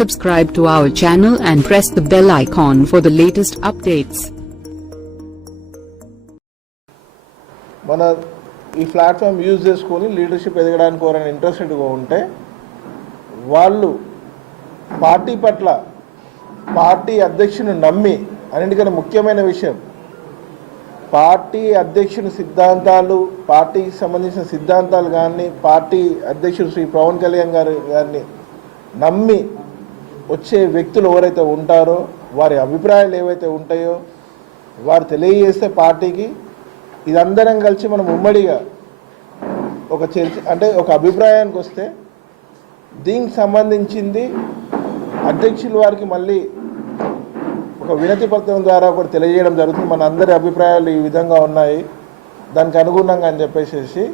Subscribe to our channel and press the bell icon for the latest updates. మన ఈ platform use చేసుకొని leadership ఎదగడానికి ఎవరైనా ఇంట్రెస్టెడ్గా ఉంటే వాళ్ళు పార్టీ పట్ల పార్టీ అధ్యక్షుని నమ్మి అన్నిటికన్నా ముఖ్యమైన విషయం పార్టీ అధ్యక్షుని సిద్ధాంతాలు పార్టీకి సంబంధించిన సిద్ధాంతాలు కానీ పార్టీ అధ్యక్షుడు శ్రీ పవన్ కళ్యాణ్ గారు గారిని నమ్మి వచ్చే వ్యక్తులు ఎవరైతే ఉంటారో వారి అభిప్రాయాలు ఏవైతే ఉంటాయో వారు తెలియజేస్తే పార్టీకి ఇదందరం కలిసి మనం ఉమ్మడిగా ఒక చర్చ అంటే ఒక అభిప్రాయానికి వస్తే దీనికి సంబంధించింది అధ్యక్షుల వారికి మళ్ళీ ఒక వినతి పత్రం ద్వారా ఒకటి తెలియజేయడం జరుగుతుంది. మన అందరి అభిప్రాయాలు ఈ విధంగా ఉన్నాయి. దానికి అనుగుణంగా అని చెప్పేసి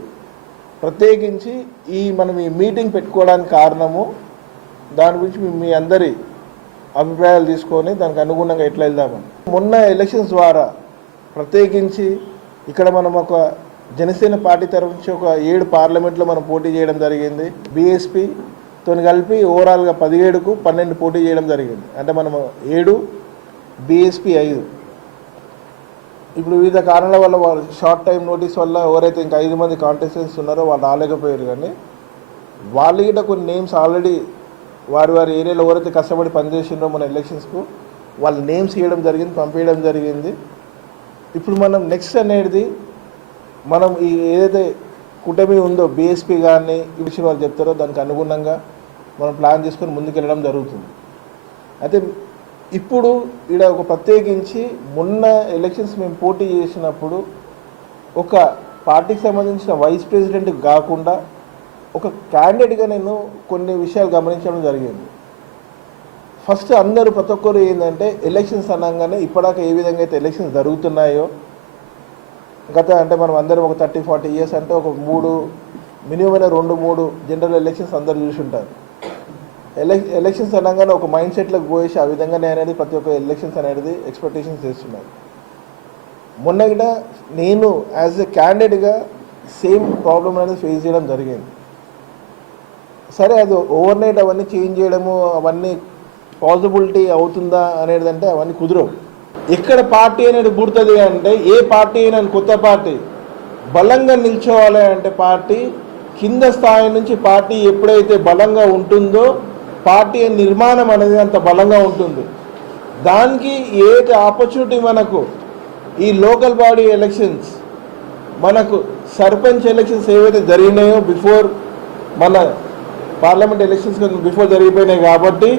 ప్రత్యేకించి ఈ మనం ఈ మీటింగ్ పెట్టుకోవడానికి కారణము దాని గురించి మీ- అందరి అభిప్రాయాలు తీసుకొని దానికి అనుగుణంగా ఎట్లా వెళ్దామని. మొన్న ఎలక్షన్స్ ద్వారా ప్రత్యేకించి ఇక్కడ మనం ఒక జనసేన పార్టీ తరఫు నుంచి ఒక ఏడు పార్లమెంట్లో మనం పోటీ చేయడం జరిగింది. బీఎస్పీతో కలిపి ఓవరాల్గా పదిహేడుకు పన్నెండు పోటీ చేయడం జరిగింది. అంటే మనం ఏడు బీఎస్పీ ఐదు. ఇప్పుడు వివిధ కారణాల వల్ల వాళ్ళు షార్ట్ టైం నోటీస్ వల్ల ఎవరైతే ఇంకా ఐదు మంది కాంటెస్టెంట్స్ ఉన్నారో వాళ్ళు రాలేకపోయారు కానీ వాళ్ళు కూడా కొన్ని నేమ్స్ ఆల్రెడీ వారి వారి ఏరియాలో ఎవరైతే కష్టపడి పనిచేసిండ్రో మన ఎలక్షన్స్కు వాళ్ళ నేమ్స్ ఇవ్వడం జరిగింది పంపించడం జరిగింది. ఇప్పుడు మనం నెక్స్ట్ అనేది మనం ఈ ఏదైతే కూటమి ఉందో బీఎస్పీ కానీ ఈ విషయం వాళ్ళు చెప్తారో దానికి అనుగుణంగా మనం ప్లాన్ చేసుకొని ముందుకెళ్ళడం జరుగుతుంది. అయితే ఇప్పుడు ఇక్కడ ఒక ప్రత్యేకించి మొన్న ఎలక్షన్స్ మేము పోటీ చేసినప్పుడు ఒక పార్టీకి సంబంధించిన వైస్ ప్రెసిడెంట్ కాకుండా ఒక క్యాండిడేట్గా నేను కొన్ని విషయాలు గమనించడం జరిగింది. ఫస్ట్ అందరూ ప్రతి ఒక్కరు ఏంటంటే ఎలక్షన్స్ అనగానే ఇప్పటిదాకా ఏ విధంగా అయితే ఎలక్షన్స్ జరుగుతున్నాయో గత అంటే మనం అందరం ఒక థర్టీ ఫార్టీ ఇయర్స్ అంటే ఒక మూడు మినిమం రెండు మూడు జనరల్ ఎలక్షన్స్ అందరు చూసి ఉంటారు. ఎలక్ ఎలక్షన్స్ అనగానే ఒక మైండ్ సెట్లకు పోయేసి ఆ విధంగానే అనేది ప్రతి ఒక్క ఎలక్షన్స్ అనేది ఎక్స్పెక్టేషన్స్ చేస్తున్నారు. మొన్న కూడా నేను యాజ్ ఎ క్యాండిడేట్గా సేమ్ ప్రాబ్లం అనేది ఫేస్ చేయడం జరిగింది. సరే అది ఓవర్ నైట్ అవన్నీ చేంజ్ చేయడము అవన్నీ పాసిబిలిటీ అవుతుందా అనేది అంటే అవన్నీ కుదరవు. ఎక్కడ పార్టీ అనేది పుడుతుంది అంటే ఏ పార్టీ అయినా కొత్త పార్టీ బలంగా నిల్చోవాలి అంటే పార్టీ కింద స్థాయి నుంచి పార్టీ ఎప్పుడైతే బలంగా ఉంటుందో పార్టీ నిర్మాణం అనేది అంత బలంగా ఉంటుంది. దానికి ఏ ఆపర్చునిటీ మనకు? ఈ లోకల్ బాడీ ఎలక్షన్స్ మనకు సర్పంచ్ ఎలక్షన్స్ ఏవైతే జరిగినాయో బిఫోర్ మన పార్లమెంట్ ఎలక్షన్స్ బిఫోర్ జరిగిపోయినాయి కాబట్టి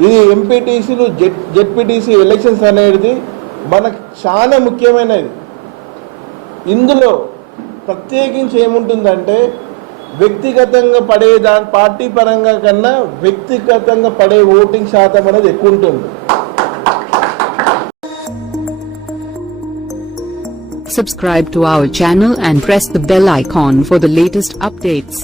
ఇది ఎంపీటీసీలు జెడ్ జెడ్పీటీసీ ఎలక్షన్స్ అనేది మనకు చాలా ముఖ్యమైనది ఇందులో ప్రత్యేకించి ఏముంటుందంటే వ్యక్తిగతంగా పడే దాని పార్టీ పరంగా కన్నా వ్యక్తిగతంగా పడే ఓటింగ్ శాతం అనేది ఎక్కువ ఉంటుంది Subscribe to our channel and press the bell icon for the latest updates.